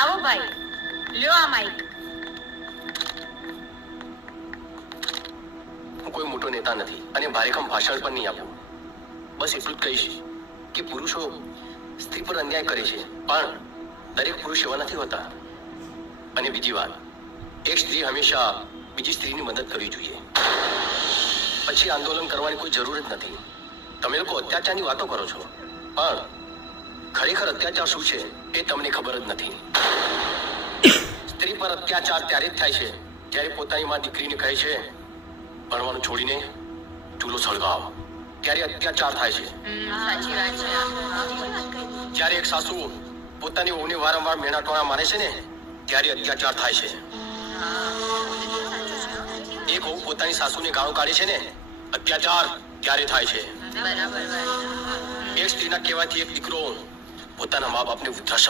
આવો ભાઈ. લ્યો આ માઈક હું કોઈ મોટો નેતા નથી અને ભારેખમ ભાષણ પણ નહીં આપું. બસ એટલું જ કહીશ કે પુરુષો સ્ત્રી પર અન્યાય કરે છે, પણ દરેક પુરુષ એવા નથી હોતા. અને બીજી વાત, એક સ્ત્રી હંમેશા બીજી સ્ત્રીની મદદ કરવી જોઈએ. પછી આંદોલન કરવાની કોઈ જરૂર જ નથી. તમે લોકો અત્યાચારની વાતો કરો છો, પણ ખરેખર અત્યાચાર શું છે એ તમને ખબર જ નથી. સ્ત્રી પર અત્યાચાર ત્યારે જ થાય છે જ્યારે પોતાની માં દીકરીને કહે છે ભણવાનું છોડીને ચૂલો સળગાવ. ત્યારે અત્યાચાર થાય છે. જ્યારે એક સાસુ પોતાની ઓને વારંવાર મેણા ટોણા મારે છે ને ત્યારે અત્યાચાર થાય છે. એક વહુ પોતાની સાસુને ગાળો કાઢે છે ને અત્યાચાર ત્યારે થાય છે. એક સ્ત્રીના કહેવાથી એક દીકરો પોતાના મા બાપને વૃદ્ધાશ્રમ